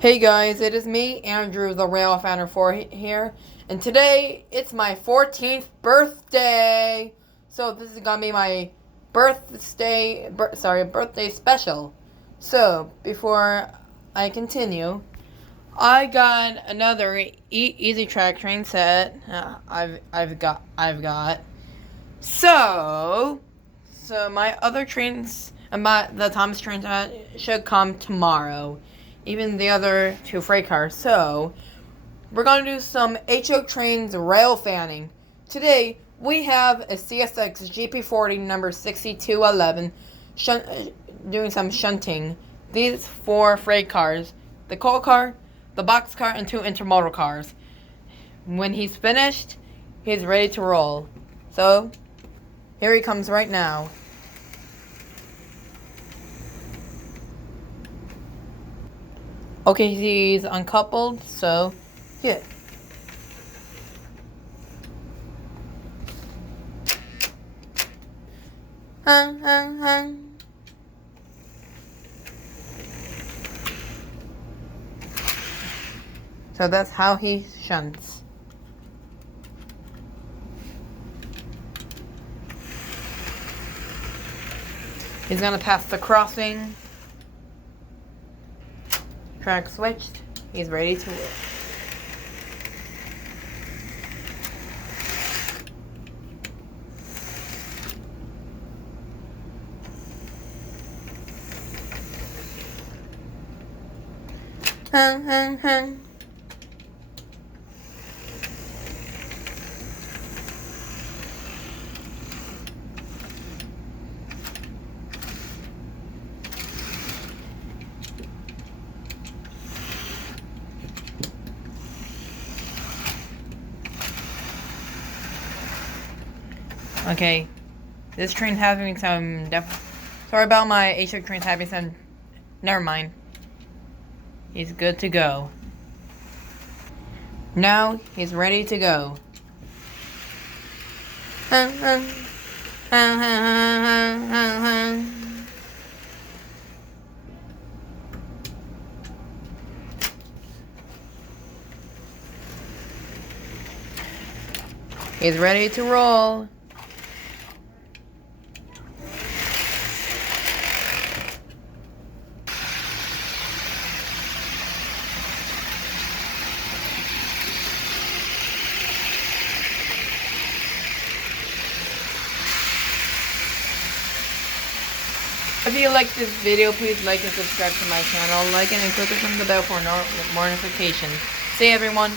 Hey guys, it is me, Andrew the railfanner 4 here, and today it's my 14th birthday. So this is gonna be my birthday special. So before I continue, I got another easy track train set. I've got. So my other trains, the Thomas train set should come tomorrow. Even the other two freight cars. So we're gonna do some HO trains rail fanning. Today we have a CSX GP40 number 6211 doing some shunting. These four freight cars: the coal car, the box car, and two intermodal cars. When he's finished, he's ready to roll. So here he comes right now. Okay, he's uncoupled, so yeah. So that's how he shunts. He's gonna pass the crossing. Track switched. He's ready to roll. Okay, this train's having some sorry about my HO train's having some. Never mind. He's good to go. Now he's ready to go. He's ready to roll. If you like this video, please like and subscribe to my channel. Like it and click on the bell for more notifications. See you, everyone.